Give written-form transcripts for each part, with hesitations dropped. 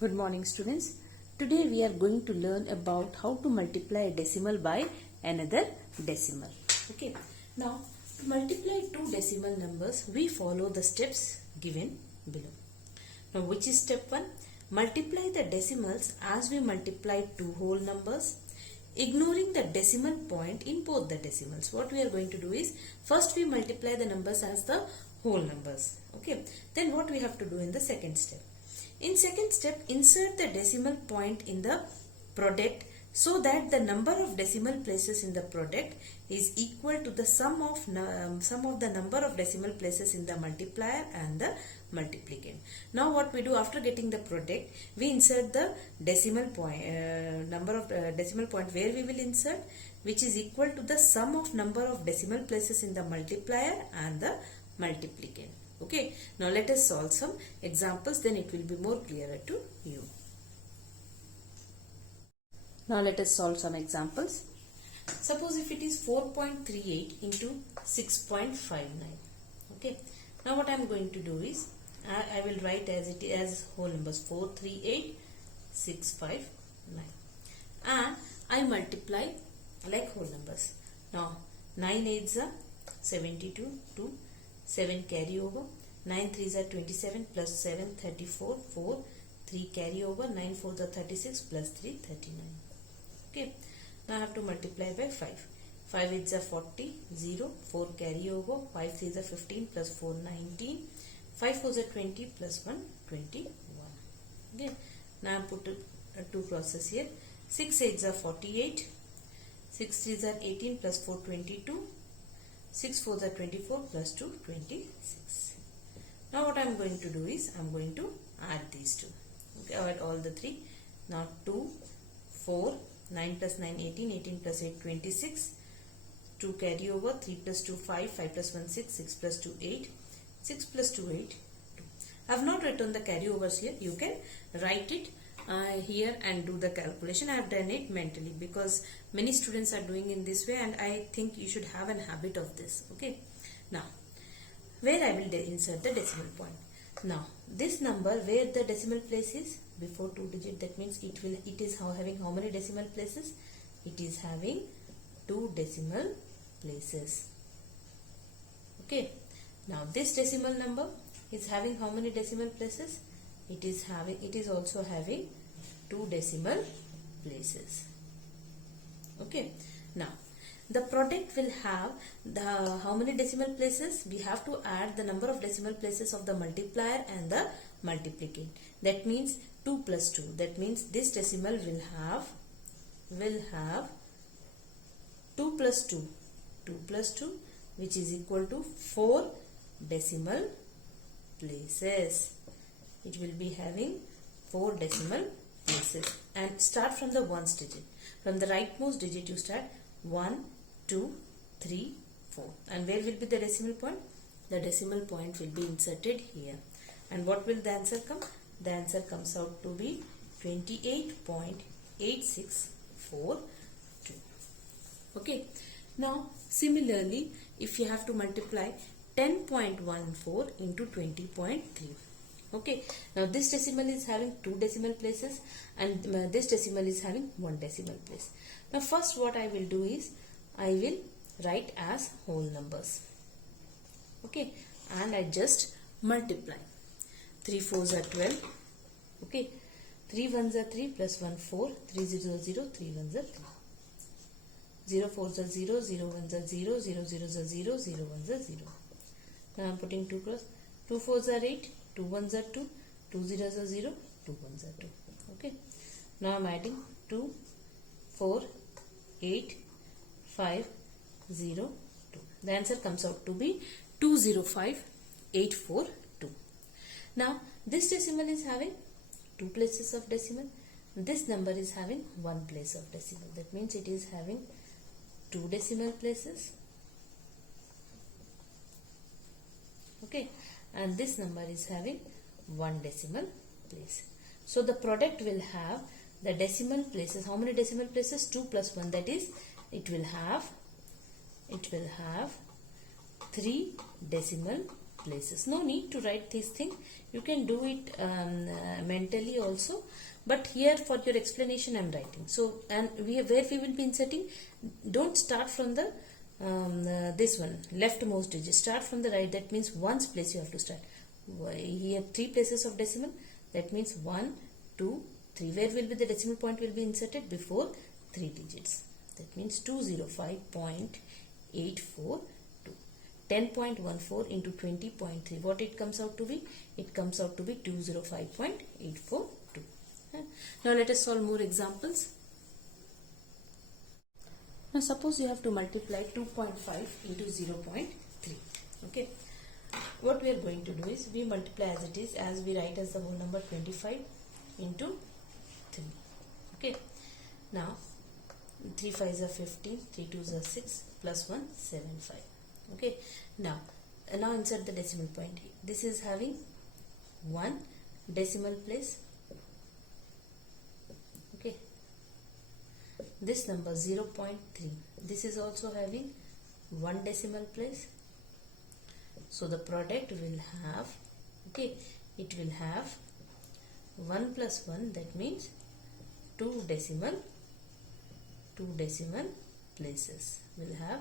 Good morning, students. Today we are going to learn about how to multiply a decimal by another decimal. Okay. Now, to multiply two decimal numbers, we follow the steps given below. Now, which is step 1? Multiply the decimals as we multiply two whole numbers, ignoring the decimal point in both the decimals. What we are going to do is, first we multiply the numbers as the whole numbers. Okay. Then what we have to do in the second step? In second step, insert the decimal point in the product so that the number of decimal places in the product is equal to the sum of the number of decimal places in the multiplier and the multiplicand. Now what we do after getting the product, we insert the decimal point, number of decimal point where we will insert, which is equal to the sum of number of decimal places in the multiplier and the multiplicand. Okay, now let us solve some examples, then it will be more clearer to you. Now let us solve some examples. Suppose if it is 4.38 into 6.59. Okay, now what I am going to do is, I will write as it is as whole numbers 438,659, and I multiply like whole numbers. Now 9 8s are 72, 2 7 carry over, 9 3s are 27 plus 7 34, 4 3 carry over, 9 4s are 36 plus 3 39. Okay, now I have to multiply by 5. 5 8s are 40, 0 4 carry over, 5 3s are 15 plus 4 19, 5 4s are 20 plus 1 21. Okay, now I put two crosses here. 6 8s are 48, 6 3s are 18 plus 4 22, 6 4s are 24 plus 2 26. Now what I am going to do is, I am going to add these two. Okay, I add all the three. Now 2, 4, 9 plus 9 18, 18 plus 8 26, 2 carry over, 3 plus 2 5, 5 plus 1 6, 6 plus 2 8, 6 plus 2 8 2. I have not written the carryovers here. You can write it here and do the calculation. I have done it mentally because many students are doing in this way, and I think you should have a habit of this. Okay, now where I will insert the decimal point. Now this number, where the decimal place is before 2 digit, that means it is having how many decimal places? It is having 2 decimal places. Okay, now this decimal number is having how many decimal places? It is also having 2 decimal places. Okay, now the product will have how many decimal places? We have to add the number of decimal places of the multiplier and the multiplicand. That means 2 plus 2. That means this decimal will have 2 plus 2, 2 plus 2, which is equal to 4 decimal places. It will be having 4 decimal places, and start from the ones digit. From the rightmost digit you start 1, 2, 3, 4. And where will be the decimal point? The decimal point will be inserted here. And what will the answer come? The answer comes out to be 28.8642. Okay. Now similarly, if you have to multiply 10.14 into 20.3. Okay, now this decimal is having 2 decimal places, and this decimal is having 1 decimal place. Now first what I will do is, I will write as whole numbers. Okay, and I just multiply. 3 4s are 12. Okay, 3 1s are 3 plus 1 4, 3 0s are 0, 3 1s are 3. 0 4s are 0, 0 1s are 0, 0 0s are 0, 0 1s are 0. Now I am putting 2 cross. 2 4s are 8, 2 1s are 2, 2 0s are 0, 2 1s are 2. Okay. Now I am adding 2, 4, 8, 5, 0, 2. The answer comes out to be 205,842. Now this decimal is having 2 places of decimal. This number is having 1 place of decimal. That means it is having 2 decimal places. Okay, and this number is having 1 decimal place. So the product will have the decimal places. How many decimal places? 2 plus 1. That is, it will have 3 decimal places. No need to write this thing. You can do it mentally also. But here for your explanation I am writing. So, and where we will be inserting, don't start from the this one, leftmost digit. Start from the right. That means ones place you have to start. Here 3 places of decimal. That means 1, 2, 3. Where will be the decimal point will be inserted? Before 3 digits. That means 205.842. 10.14 into 20.3. What it comes out to be? It comes out to be 205.842. Now let us solve more examples. Now suppose you have to multiply 2.5 into 0.3. Okay. What we are going to do is we multiply as it is, as we write as the whole number 25 into 3. Okay. Now 3 5s are 15, 3 2s are 6, plus 1 7 5. Okay. Now insert the decimal point. This is having 1 decimal place. Okay. This number 0.3. This is also having 1 decimal place. So the product will have, okay, it will have 1 plus 1, that means 2 decimal places. Will have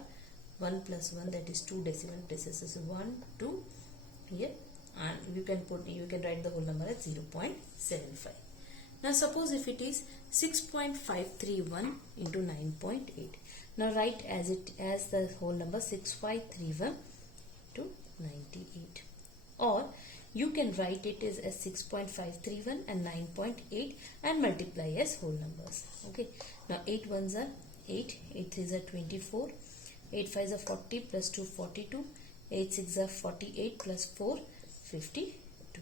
1 plus 1, that is 2 decimal places. So 1, 2 here, and you can write the whole number as 0.75. Now suppose if it is 6.531 into 9.8. Now write as the whole number 6531 to 98, or you can write it as 6.531 and 9.8 and multiply as whole numbers. Okay. Now 8 ones are 8, 8 threes are 24, 8 fives are 40 plus 2 42, 8 six are 48 plus 4 52.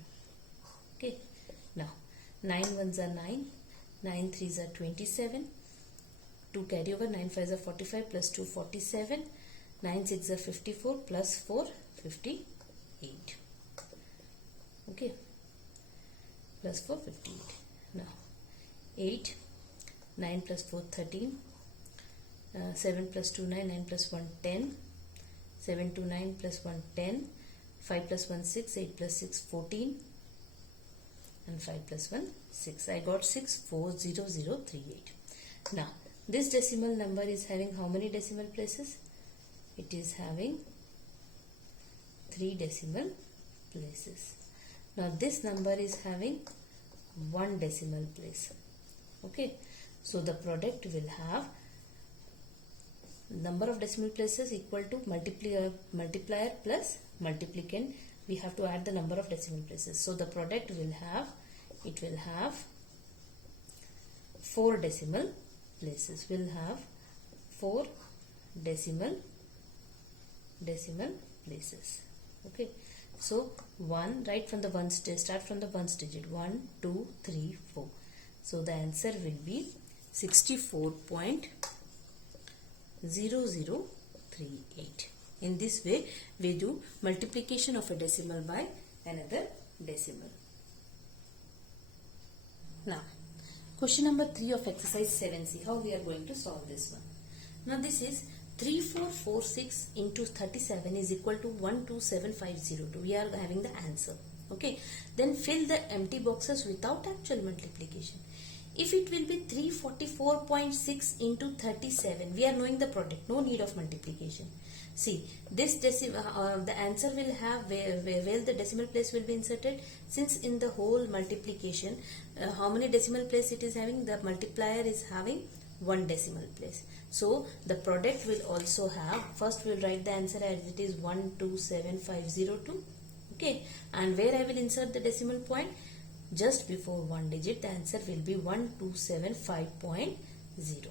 Okay. Now 9 ones are 9, 9 threes are 27, 2 carry over, 9 fives are 45 plus 2 47, 9 6 are 54 plus 4 58. Okay, plus 4 58. Now 8, 9 plus 4 13, 7 plus 2 9, 9 plus 1 10, 7 2 9 plus 1 10, 5 plus 1 6, 8 plus 6 14, and 5 plus 1 6. I got 6,40038. Now this decimal number is having how many decimal places? It is having 3 decimal places. Now this number is having 1 decimal place. Okay, so the product will have number of decimal places equal to multiplier plus multiplicand. We have to add the number of decimal places. So the product will have, it will have 4 decimal places. Will have 4 decimal places. Okay, so 1, right from the ones, start from the ones digit, 1 2 3 4. So the answer will be 64.0038. In this way we do multiplication of a decimal by another decimal. Now question number 3 of exercise 7C. How we are going to solve this one? Now this is 3446 into 37 is equal to 127502. We are having the answer. Okay. Then fill the empty boxes without actual multiplication. If it will be 344.6 into 37, we are knowing the product. No need of multiplication. See, this the answer will have where the decimal place will be inserted. Since in the whole multiplication, how many decimal place it is having? The multiplier is having 1 decimal place. So the product will also have, first we will write the answer as it is 127502. Okay, and where I will insert the decimal point? Just before 1 digit, the answer will be 1275.0.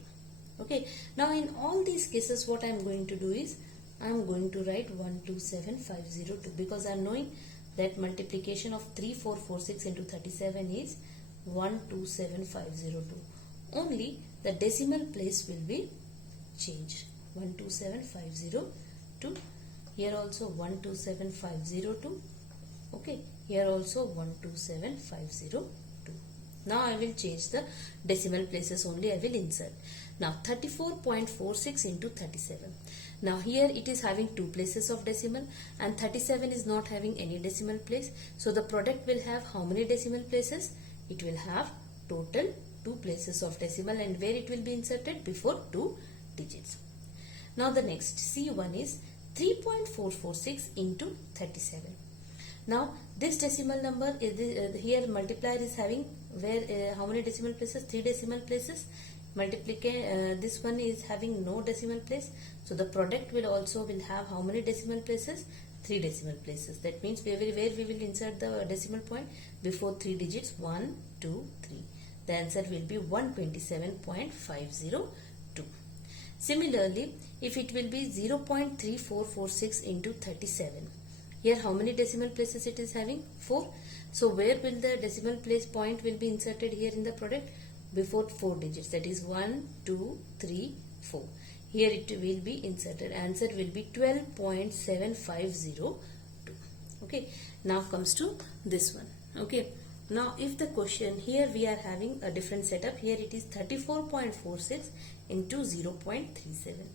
Okay, now in all these cases what I am going to do is I am going to write 127502 because I am knowing that multiplication of 3446 into 37 is 127502. Only the decimal place will be changed. 127502. Here also 127502. Okay, here also 127502. Now I will change the decimal places only. I will insert. Now 34.46 into 37. Now here it is having 2 places of decimal and 37 is not having any decimal place. So the product will have how many decimal places? It will have total 2 places of decimal, and where it will be inserted? Before 2 digits. Now the next C1 is 3.446 into 37. Now this decimal number is here multiplier is having where how many decimal places? 3 decimal places. This one is having no decimal place, so the product will also will have how many decimal places? 3 decimal places. That means where we will insert the decimal point? Before 3 digits, 1, 2, 3. The answer will be 127.502. Similarly, if it will be 0.3446 into 37, here how many decimal places it is having? 4. So where will the decimal place point will be inserted here in the product? Before 4 digits, that is 1, 2, 3, 4. Here it will be inserted. Answer will be 12.7502. Okay. Now comes to this one. Okay. Now if the question, here we are having a different setup. Here it is 34.46 into 0.37.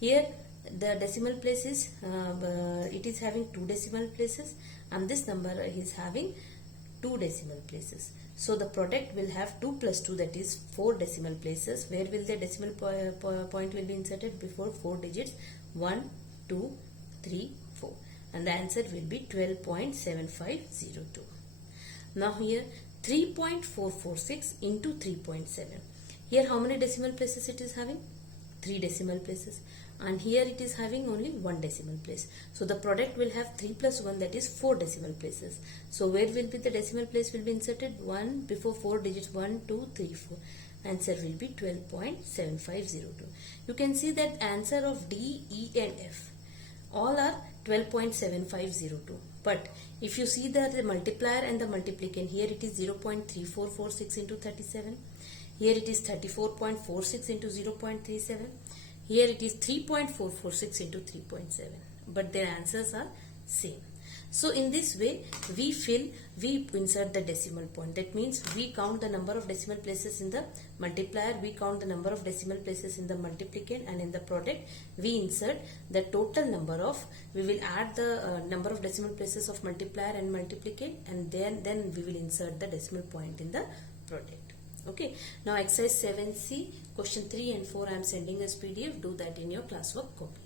Here the decimal place is it is having 2 decimal places, and this number is having 2 decimal places. So the product will have 2 plus 2, that is 4 decimal places. Where will the decimal point will be inserted? Before 4 digits, 1, 2, 3, 4. And the answer will be 12.7502. Now here 3.446 into 3.7. Here how many decimal places it is having? 3 decimal places. And here it is having only 1 decimal place. So the product will have 3 plus 1, that is 4 decimal places. So where will be the decimal place will be inserted? 1 before 4 digits, 1, 2, 3, 4. Answer will be 12.7502. You can see that answer of D, E and F all are 12.7502. But if you see the multiplier and the multiplicand, here it is 0.3446 into 37. Here it is 34.46 into 0.37. Here it is 3.446 into 3.7, but their answers are same. So in this way, we insert the decimal point. That means we count the number of decimal places in the multiplier, we count the number of decimal places in the multiplicand, and in the product, we insert the total number of, we will add the number of decimal places of multiplier and multiplicand, and then we will insert the decimal point in the product. Okay. Now exercise 7C, question 3 and 4 I am sending as PDF. Do that in your classwork copy.